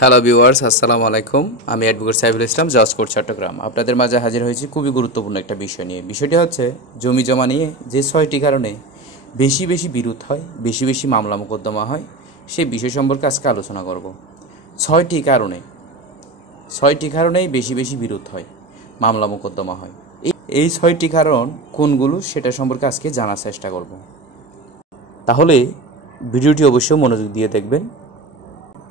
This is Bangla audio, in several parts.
হ্যালো ভিউয়ার্স, আসসালামু আলাইকুম। আমি অ্যাডভোকেট সাইফুল ইসলাম, জজ কোর্ট চট্টগ্রাম। আপনাদের মাঝে হাজির হয়েছি খুবই গুরুত্বপূর্ণ একটা বিষয় নিয়ে। বিষয়টি হচ্ছে জমি জমা নিয়ে যে 6টি কারণে বেশি বেশি বিরোধ হয়, বেশি বেশি মামলা মোকদ্দমা হয়, সেই বিষয় সম্পর্কে আজকে আলোচনা করব। 6টি কারণে 6টি কারণেই বেশি বেশি বিরোধ হয়, মামলা মোকদ্দমা হয়। এই 6টি কারণ কোনগুলো সেটা সম্পর্কে আজকে জানার চেষ্টা করব। তাহলে ভিডিওটি অবশ্যই মনোযোগ দিয়ে দেখবেন।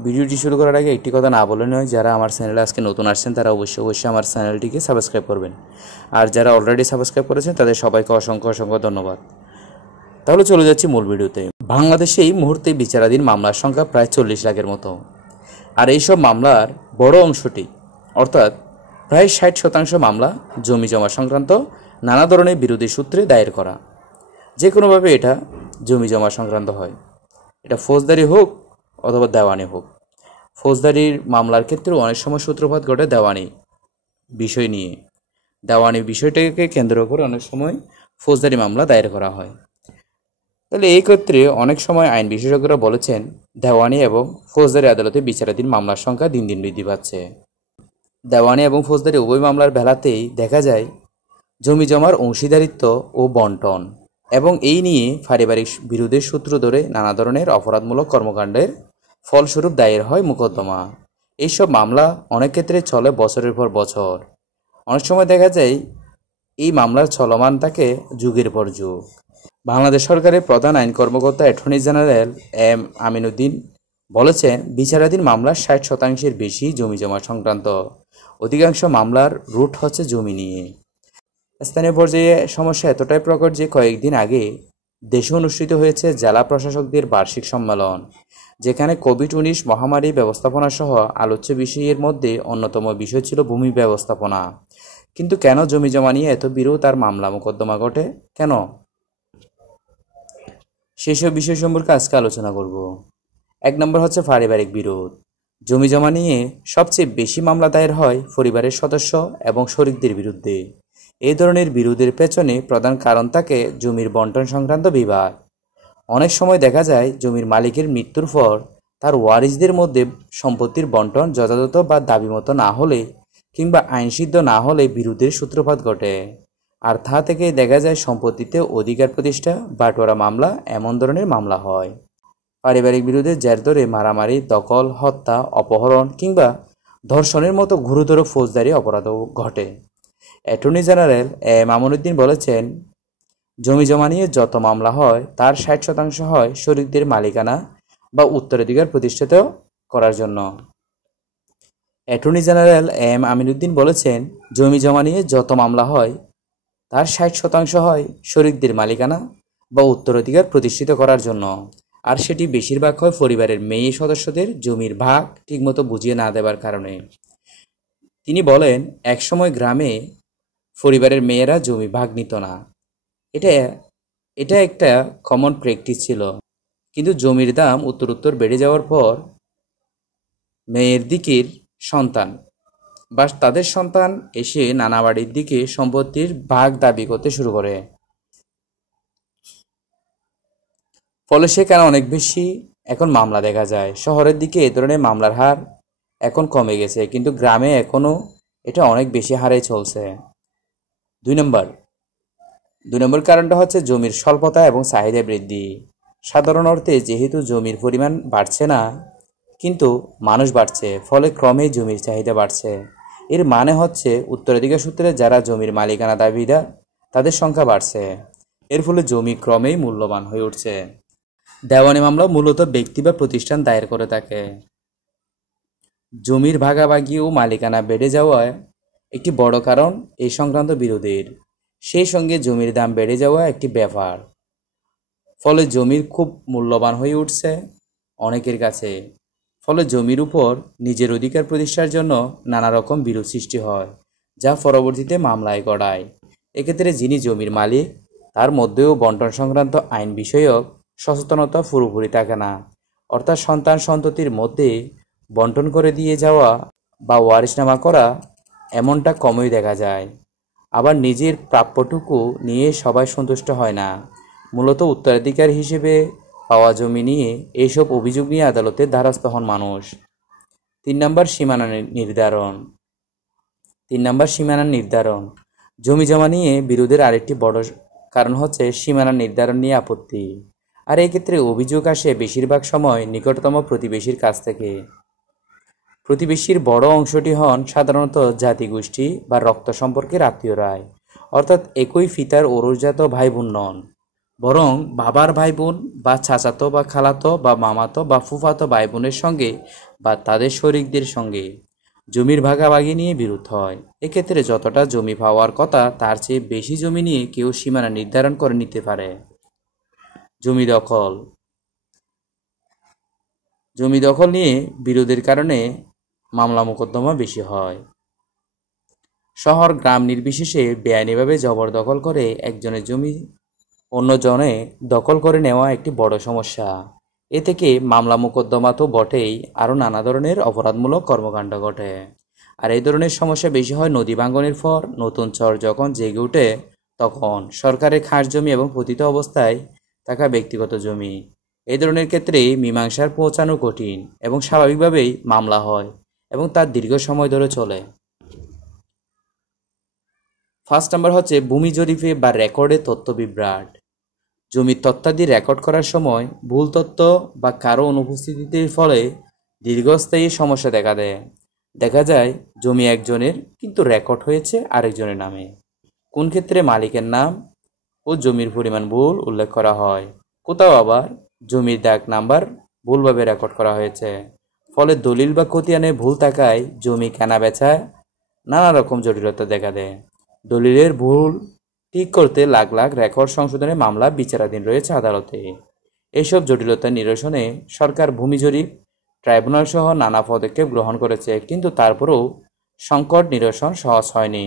ভিডিওটি শুরু করার আগে একটি কথা না বলে নয়, যারা আমার চ্যানেলে আজকে নতুন আসছেন তারা অবশ্যই আমার চ্যানেলটিকে সাবস্ক্রাইব করবেন, আর যারা অলরেডি সাবস্ক্রাইব করেছেন তাদের সবাইকে অসংখ্য অসংখ্য ধন্যবাদ। তাহলে চলে যাচ্ছি মূল ভিডিওতে। বাংলাদেশে এই মুহূর্তে বিচারাধীন মামলার সংখ্যা প্রায় 40 লাখের মতো, আর এইসব মামলার বড় অংশটি অর্থাৎ প্রায় 60% মামলা জমি জমা সংক্রান্ত নানা ধরনের বিরোধী সূত্রে দায়ের করা। যে কোনোভাবে এটা জমি জমা সংক্রান্ত হয়, এটা ফৌজদারি হোক অথবা দেওয়ানি হোক। ফৌজদারির মামলার ক্ষেত্রেও অনেক সময় সূত্রপাত ঘটে দেওয়ানি বিষয় নিয়ে। দেওয়ানি বিষয়টাকে কেন্দ্র করে অনেক সময় ফৌজদারি মামলা দায়ের করা হয়। তাহলে এই ক্ষেত্রে অনেক সময় আইন বিশেষজ্ঞরা বলেছেন দেওয়ানি এবং ফৌজদারি আদালতে বিচারাধীন মামলার সংখ্যা দিন দিন বৃদ্ধি পাচ্ছে। দেওয়ানি এবং ফৌজদারি উভয় মামলার বেলাতেই দেখা যায় জমি জমার অংশীদারিত্ব ও বন্টন এবং এই নিয়ে পারিবারিক বিরোধের সূত্র ধরে নানা ধরনের অপরাধমূলক কর্মকাণ্ডের ফলস্বরূপ দায়ের হয় মোকদ্দমা। এইসব মামলা অনেক ক্ষেত্রে চলে বছরের পর বছর। অনেক সময় দেখা যায় এই মামলার চলমান থাকে যুগের পর যুগ। বাংলাদেশ সরকারের প্রধান আইন কর্মকর্তা অ্যাটর্নি জেনারেল এম আমিনুদ্দিন বলেছেন, বিচারাধীন মামলার 60%-এর বেশি জমি জমা সংক্রান্ত। অধিকাংশ মামলার রুট হচ্ছে জমি নিয়ে। স্থানীয় পর্যায়ে সমস্যা এতটাই প্রকট যে কয়েকদিন আগে দেশে অনুষ্ঠিত হয়েছে জেলা প্রশাসকদের বার্ষিক সম্মেলন, যেখানে কোভিড-19 মহামারী ব্যবস্থাপনা সহ আলোচ্য বিষয়ের মধ্যে অন্যতম বিষয় ছিল ভূমি ব্যবস্থাপনা। কিন্তু কেন জমি জমা নিয়ে এত বিরোধ আর মামলা মোকদ্দমা ঘটে কেন, সেসব বিষয় সম্পর্কে আজকে আলোচনা করব। 1 নম্বর হচ্ছে পারিবারিক বিরোধ। জমি জমা নিয়ে সবচেয়ে বেশি মামলা দায়ের হয় পরিবারের সদস্য এবং শরিকদের বিরুদ্ধে। এই ধরনের বিরোধের পেছনে প্রধান কারণ থাকে জমির বন্টন সংক্রান্ত বিবাদ। অনেক সময় দেখা যায় জমির মালিকের মৃত্যুর পর তার ওয়ারিসদের মধ্যে সম্পত্তির বন্টন যথাযথ বা দাবিমতো না হলে কিংবা আইনসিদ্ধ না হলে বিরোধের সূত্রপাত ঘটে, আর তা থেকে দেখা যায় সম্পত্তিতে অধিকার প্রতিষ্ঠা, বাটোয়ারা মামলা, এমন ধরনের মামলা হয়। পারিবারিক বিরোধের জের ধরে মারামারি, দখল, হত্যা, অপহরণ কিংবা ধর্ষণের মতো গুরুতর ফৌজদারি অপরাধও ঘটে। অ্যাটর্নি জেনারেল এম আমিনুদ্দিন বলেছেন, জমি জমা নিয়ে যত মামলা হয় তার 60% হয় শরিকদের মালিকানা বা উত্তরাধিকার প্রতিষ্ঠিত করার জন্য। অ্যাটর্নি জেনারেল এম আমিনুদ্দিন বলেছেন, জমি জমা নিয়ে যত মামলা হয় তার 60% হয় শরিকদের মালিকানা বা উত্তরাধিকার প্রতিষ্ঠিত করার জন্য, আর সেটি বেশিরভাগ হয় পরিবারের মেয়ে সদস্যদের জমির ভাগ ঠিকমতো বুঝিয়ে না দেবার কারণে। তিনি বলেন, একসময় গ্রামে পরিবারের মেয়েরা জমি ভাগ নিত না। এটা এটা একটা কমন প্র্যাকটিস ছিল, কিন্তু জমির দাম উত্তরোত্তর বেড়ে যাওয়ার পর মেয়ের দিকের সন্তান বা তাদের সন্তান এসে নানা বাড়ির দিকে সম্পত্তির ভাগ দাবি করতে শুরু করে। ফলে সেখানে অনেক বেশি এখন মামলা দেখা যায়। শহরের দিকে এ ধরনের মামলার হার এখন কমে গেছে, কিন্তু গ্রামে এখনও এটা অনেক বেশি হারে চলছে। 2 নম্বর কারণটা হচ্ছে জমির স্বল্পতা এবং চাহিদা বৃদ্ধি। সাধারণ অর্থে যেহেতু জমির পরিমাণ বাড়ছে না কিন্তু মানুষ বাড়ছে, ফলে ক্রমেই জমির চাহিদা বাড়ছে। এর মানে হচ্ছে উত্তরাধিকার সূত্রে যারা জমির মালিকানা দাবিদার তাদের সংখ্যা বাড়ছে। এর ফলে জমি ক্রমেই মূল্যবান হয়ে উঠছে। দেওয়ানি মামলা মূলত ব্যক্তি বা প্রতিষ্ঠান দায়ের করে থাকে। জমির ভাগাভাগি ও মালিকানা বেড়ে যাওয়ায় একটি বড় কারণ এই সংক্রান্ত বিরোধের। সেই সঙ্গে জমির দাম বেড়ে যাওয়া একটি ব্যাপার, ফলে জমির খুব মূল্যবান হয়ে উঠছে অনেকের কাছে। ফলে জমির উপর নিজের অধিকার প্রতিষ্ঠার জন্য নানা রকম বিরোধ সৃষ্টি হয়, যা পরবর্তীতে মামলায় গড়ায়। এক্ষেত্রে যিনি জমির মালিক তার মধ্যেও বন্টন সংক্রান্ত আইন বিষয়ক সচেতনতা পুরোপুরি থাকে না, অর্থাৎ সন্তান সন্ততির মধ্যে বন্টন করে দিয়ে যাওয়া বা ওয়ারিশনামা করা এমনটা কমই দেখা যায়। আবার নিজের প্রাপ্যটুকু নিয়ে সবাই সন্তুষ্ট হয় না। মূলত উত্তরাধিকার হিসেবে পাওয়া জমি নিয়ে এইসব অভিযোগ নিয়ে আদালতের দ্বারস্থ হন মানুষ। 3 নম্বর সীমানা নির্ধারণ। জমি জমা নিয়ে বিরোধের আরেকটি বড় কারণ হচ্ছে সীমানা নির্ধারণ নিয়ে আপত্তি। আর এই ক্ষেত্রে অভিযোগ আসে বেশিরভাগ সময় নিকটতম প্রতিবেশীর কাছ থেকে। প্রতিবেশীর বড় অংশটি হন সাধারণত জাতিগোষ্ঠী বা রক্ত সম্পর্কের আত্মীয়রাই, অর্থাৎ একই ফিতার ঔরসজাত ভাই বোন নন, বরং বাবার ভাই বোন বা চাচাতো বা খালাতো বা মামাতো বা ফুফাতো ভাই বোনের সঙ্গে বা তাদের শরিকদের সঙ্গে জমির ভাগাভাগি নিয়ে বিরোধ হয়। এক্ষেত্রে যতটা জমি পাওয়ার কথা তার চেয়ে বেশি জমি নিয়ে কেউ সীমানা নির্ধারণ করে নিতে পারে। জমি দখল নিয়ে বিরোধের কারণে মামলা মোকদ্দমা বেশি হয়। শহর গ্রাম নির্বিশেষে বেআইনিভাবে জবরদখল করে একজনের জমি অন্যজনে দখল করে নেওয়া একটি বড় সমস্যা। এ থেকে মামলা মোকদ্দমা তো বটেই, আরও নানা ধরনের অপরাধমূলক কর্মকাণ্ড ঘটে। আর এই ধরনের সমস্যা বেশি হয় নদী ভাঙ্গনের পর। নতুন চর যখন জেগে ওঠে তখন সরকারের খাস জমি এবং পতিত অবস্থায় থাকা ব্যক্তিগত জমি, এই ধরনের ক্ষেত্রে মীমাংসার পৌঁছানো কঠিন এবং স্বাভাবিকভাবেই মামলা হয় এবং তার দীর্ঘ সময় ধরে চলে। 1 নম্বর হচ্ছে ভূমি জরিপে বা রেকর্ডে তথ্য বিভ্রাট। জমির তথ্যাদি রেকর্ড করার সময় ভুল তথ্য বা কারো অনুপস্থিতির ফলে দীর্ঘস্থায়ী সমস্যা দেখা দেয়। দেখা যায় জমি একজনের কিন্তু রেকর্ড হয়েছে আরেকজনের নামে। কোন ক্ষেত্রে মালিকের নাম ও জমির পরিমাণ ভুল উল্লেখ করা হয়, কোথাও আবার জমির দাগ নাম্বার ভুলভাবে রেকর্ড করা হয়েছে। ফলে দলিল বা খতিয়ানে ভুল থাকায় জমি কেনা বেচায় নানা রকম জটিলতা দেখা দেয়। দলিলের ভুল ঠিক করতে লাখ লাখ রেকর্ড সংশোধনের মামলা বিচারাধীন রয়েছে আদালতে। এইসব জটিলতা নিরসনে সরকার ভূমি জরিপ ট্রাইব্যুনাল সহ নানা পদক্ষেপ গ্রহণ করেছে, কিন্তু তারপরেও সংকট নিরসন সহজ হয়নি।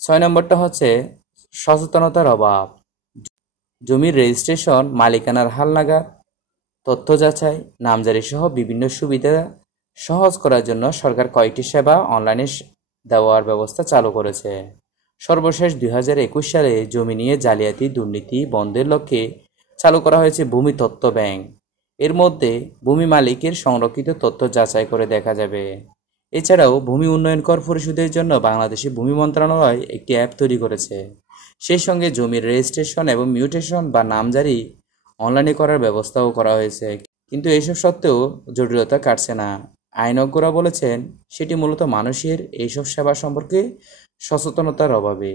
6 নম্বরটা হচ্ছে সচেতনতার অভাব। জমির রেজিস্ট্রেশন, মালিকানার হালনাগাদ, তথ্য যাচাই, নামজারি সহ বিভিন্ন সুবিধা সহজ করার জন্য সরকার কয়েকটি সেবা অনলাইনে দেওয়ার ব্যবস্থা চালু করেছে। সর্বশেষ 2021 সালে জমি নিয়ে জালিয়াতি দুর্নীতি বন্ধের লক্ষ্যে চালু করা হয়েছে ভূমি তথ্য ব্যাংক। এর মধ্যে ভূমি মালিকের সংরক্ষিত তথ্য যাচাই করে দেখা যাবে। এছাড়াও ভূমি উন্নয়ন কর পরিশোধের জন্য বাংলাদেশে ভূমি মন্ত্রণালয় একটি অ্যাপ তৈরি করেছে। সেই সঙ্গে জমির রেজিস্ট্রেশন এবং মিউটেশন বা নামজারি অনলাইনে করার ব্যবস্থাও করা হয়েছে। কিন্তু এসব সত্ত্বেও জটিলতা কাটছে না। আইনজ্ঞরা বলেছেন সেটি মূলত মানুষের এইসব সেবা সম্পর্কে সচেতনতার অভাবে।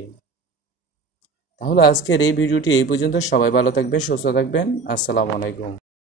তাহলে আজকের এই ভিডিওটি এই পর্যন্ত। সবাই ভালো থাকবেন, সুস্থ থাকবেন। আসসালামু আলাইকুম।